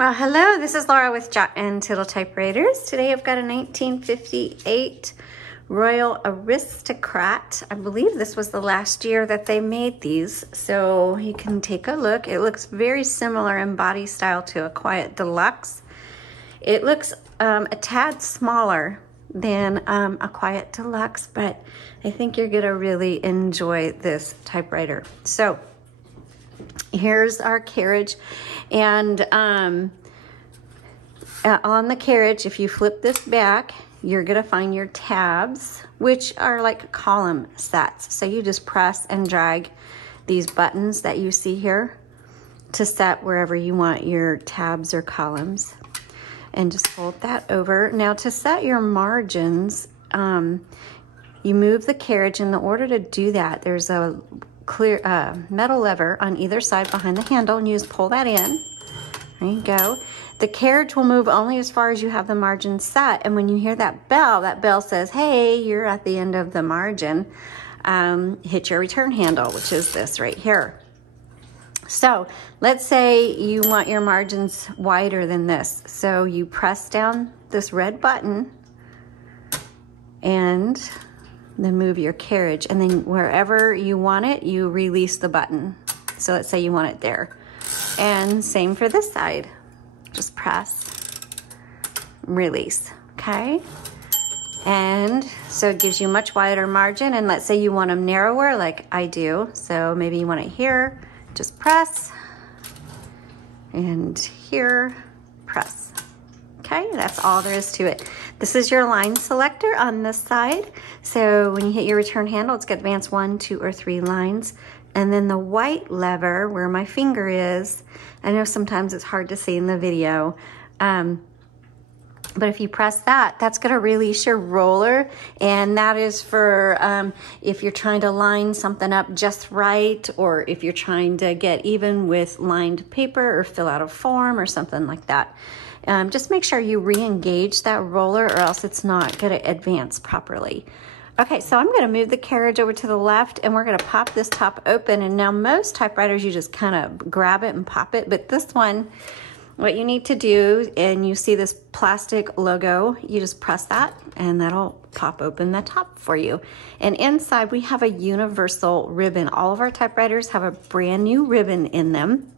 Well, hello, this is Laura with Untitled Typewriters. Today I've got a 1958 Royal Aristocrat. I believe this was the last year that they made these, so you can take a look. It looks very similar in body style to a Quiet Deluxe. It looks a tad smaller than a Quiet Deluxe, but I think you're gonna really enjoy this typewriter. So here's our carriage, and on the carriage, if you flip this back, you're gonna find your tabs, which are like column sets. So you just press and drag these buttons that you see here to set wherever you want your tabs or columns, and just fold that over. Now to set your margins, you move the carriage. In the order to do that, there's a clear metal lever on either side behind the handle, and you just pull that in. There you go. The carriage will move only as far as you have the margin set, and when you hear that bell says, hey, you're at the end of the margin, hit your return handle, which is this right here. So let's say you want your margins wider than this. So you press down this red button and then move your carriage, and then wherever you want it, you release the button. So let's say you want it there. And same for this side. Just press, release, okay? And so it gives you a much wider margin, and let's say you want them narrower like I do. So maybe you want it here, just press, and here, press. Okay, that's all there is to it. This is your line selector on this side. So when you hit your return handle, it's gonna advance 1, 2, or 3 lines. And then the white lever where my finger is, I know sometimes it's hard to see in the video, but if you press that, that's gonna release your roller, and that is for if you're trying to line something up just right, or if you're trying to get even with lined paper or fill out a form or something like that. Just make sure you re-engage that roller, or else it's not gonna advance properly. Okay, so I'm gonna move the carriage over to the left, and we're gonna pop this top open. And now most typewriters, you just kind of grab it and pop it, but this one, what you need to do, and you see this plastic logo, you just press that and that'll pop open the top for you. And inside we have a universal ribbon. All of our typewriters have a brand new ribbon in them.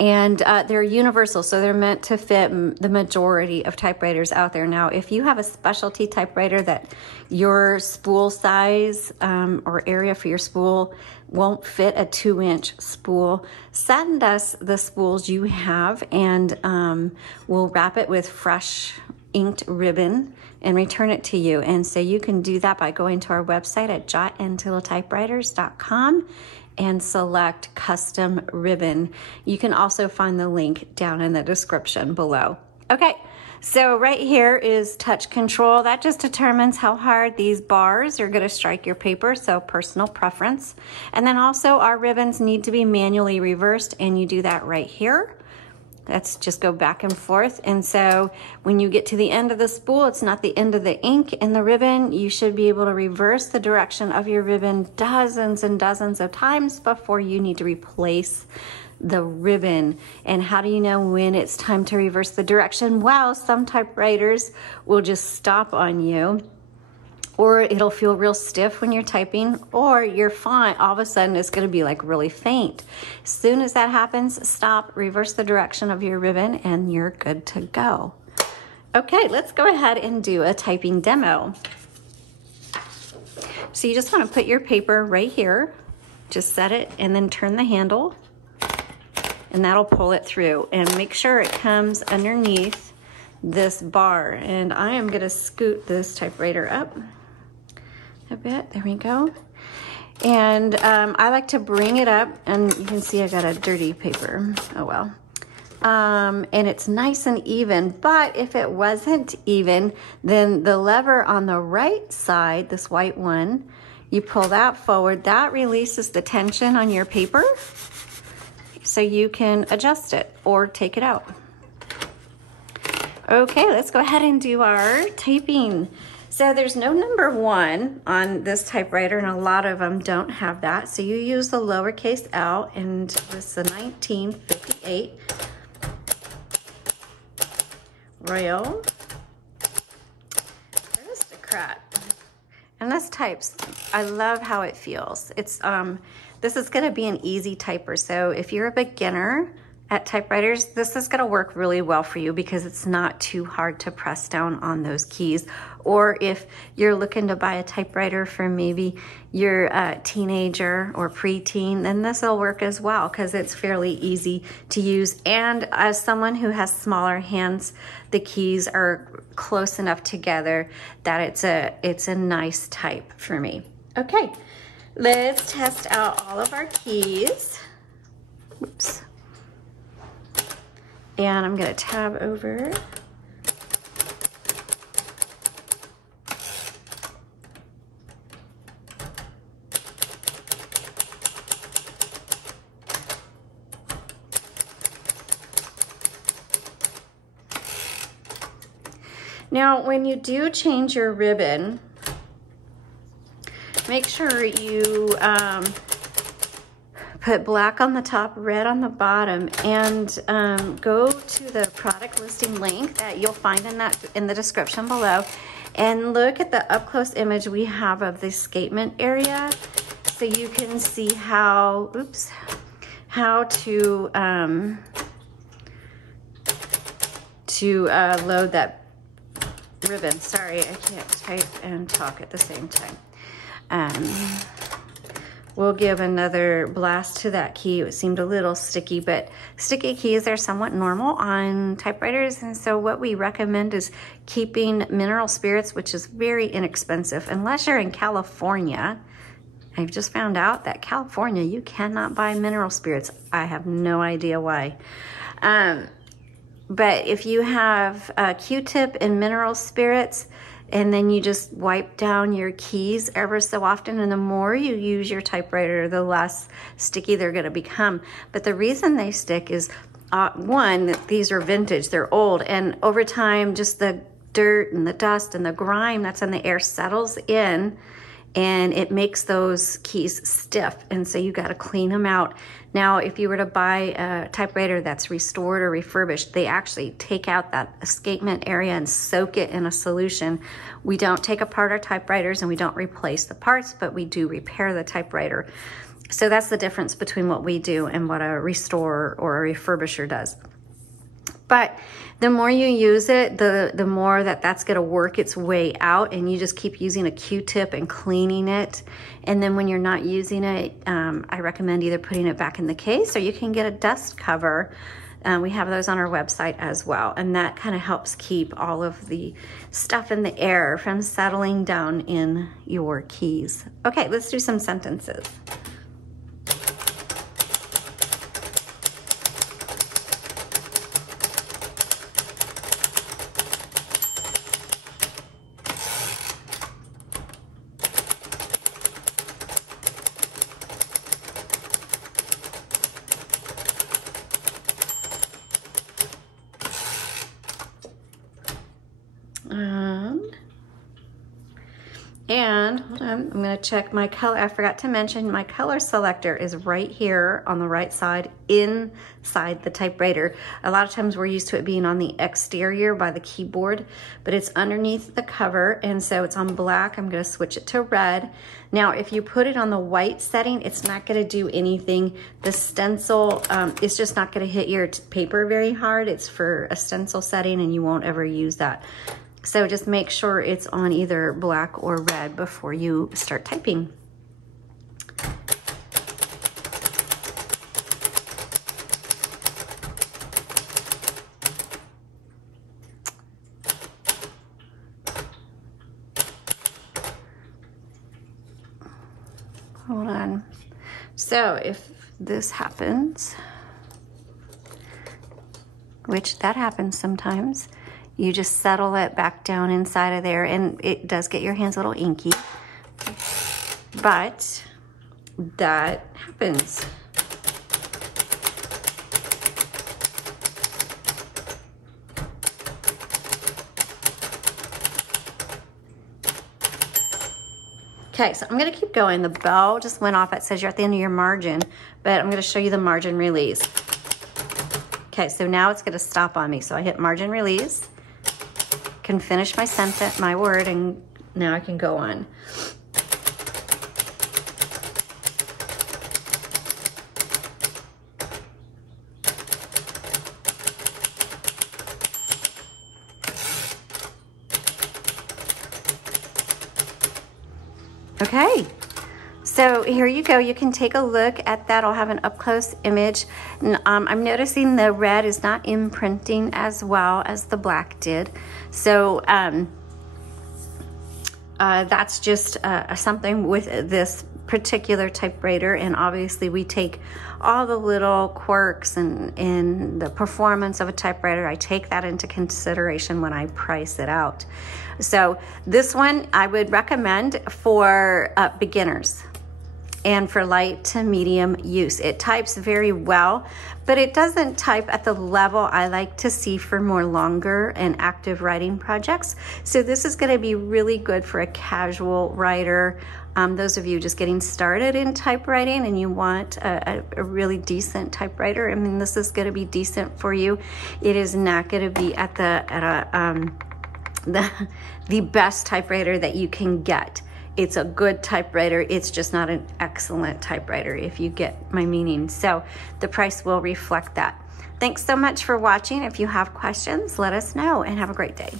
And they're universal, so they're meant to fit the majority of typewriters out there. Now, if you have a specialty typewriter that your spool size or area for your spool won't fit a 2-inch spool, send us the spools you have, and we'll wrap it with fresh inked ribbon and return it to you. And so you can do that by going to our website at jotandtittletypewriters.com and select custom ribbon. You can also find the link down in the description below. Okay, so right here is touch control. That just determines how hard these bars are gonna strike your paper, so personal preference. And then also our ribbons need to be manually reversed, and you do that right here. Let's just go back and forth. And so when you get to the end of the spool, it's not the end of the ink in the ribbon. You should be able to reverse the direction of your ribbon dozens and dozens of times before you need to replace the ribbon. And how do you know when it's time to reverse the direction? Well, some typewriters will just stop on you, or it'll feel real stiff when you're typing, or your font all of a sudden is gonna be like really faint. As soon as that happens, stop, reverse the direction of your ribbon, and you're good to go. Okay, let's go ahead and do a typing demo. So you just wanna put your paper right here, just set it, and then turn the handle, and that'll pull it through. And make sure it comes underneath this bar. And I am gonna scoot this typewriter up a bit, there we go. And I like to bring it up, and you can see I got a dirty paper, oh well. And it's nice and even, but if it wasn't even, then the lever on the right side, this white one, you pull that forward, that releases the tension on your paper, so you can adjust it or take it out. Okay, let's go ahead and do our typing. So there's no number 1 on this typewriter, and a lot of them don't have that. So you use the lowercase l, and this is the 1958. Royal Aristocrat. And this types, I love how it feels. It's this is gonna be an easy typer. So if you're a beginner at typewriters, this is gonna work really well for you because it's not too hard to press down on those keys. Or if you're looking to buy a typewriter for maybe your teenager or preteen, then this will work as well because it's fairly easy to use. And as someone who has smaller hands, the keys are close enough together that it's a nice type for me. Okay, let's test out all of our keys. Oops. And I'm gonna tab over. Now, when you do change your ribbon, make sure you put black on the top, red on the bottom, and go to the product listing link that you'll find in the description below, and look at the up-close image we have of the escapement area, so you can see how to load that ribbon. Sorry, I can't type and talk at the same time. We'll give another blast to that key. It seemed a little sticky, but sticky keys are somewhat normal on typewriters. And so what we recommend is keeping mineral spirits, which is very inexpensive, unless you're in California. I've just found out that California, you cannot buy mineral spirits. I have no idea why. But if you have a Q-tip and mineral spirits, and then you just wipe down your keys ever so often, and the more you use your typewriter, the less sticky they're gonna become. But the reason they stick is, one, that these are vintage, they're old, and over time, just the dirt and the dust and the grime that's in the air settles in, and it makes those keys stiff, and so you gotta clean them out. Now, if you were to buy a typewriter that's restored or refurbished, they actually take out that escapement area and soak it in a solution. We don't take apart our typewriters and we don't replace the parts, but we do repair the typewriter. So that's the difference between what we do and what a restorer or a refurbisher does. But the more you use it, the more that's gonna work its way out, and you just keep using a Q-tip and cleaning it. And then when you're not using it, I recommend either putting it back in the case, or you can get a dust cover. We have those on our website as well. And that kind of helps keep all of the stuff in the air from settling down in your keys. Okay, let's do some sentences. And hold on, I'm gonna check my color. I forgot to mention my color selector is right here on the right side inside the typewriter. A lot of times we're used to it being on the exterior by the keyboard, but it's underneath the cover, and so it's on black. I'm gonna switch it to red. Now, if you put it on the white setting, it's not gonna do anything. The stencil, it's just not gonna hit your paper very hard. It's for a stencil setting, and you won't ever use that. So just make sure it's on either black or red before you start typing. Hold on. So if this happens, which that happens sometimes, you just settle it back down inside of there, and it does get your hands a little inky, but that happens. Okay, so I'm gonna keep going. The bell just went off. It says you're at the end of your margin, but I'm gonna show you the margin release. Okay, so now it's gonna stop on me. So I hit margin release, can finish my sentence, my word, and now I can go on. Okay, so here you go. You can take a look at that. I'll have an up-close image. I'm noticing the red is not imprinting as well as the black did. So that's just something with this particular typewriter, and obviously we take all the little quirks and in the performance of a typewriter. I take that into consideration when I price it out. So this one I would recommend for beginners and for light to medium use. It types very well, but it doesn't type at the level I like to see for more longer and active writing projects. So this is gonna be really good for a casual writer. Those of you just getting started in typewriting and you want a really decent typewriter, I mean, this is gonna be decent for you. It is not gonna be at the best typewriter that you can get. It's a good typewriter. It's just not an excellent typewriter, if you get my meaning. So the price will reflect that. Thanks so much for watching. If you have questions, let us know, and have a great day.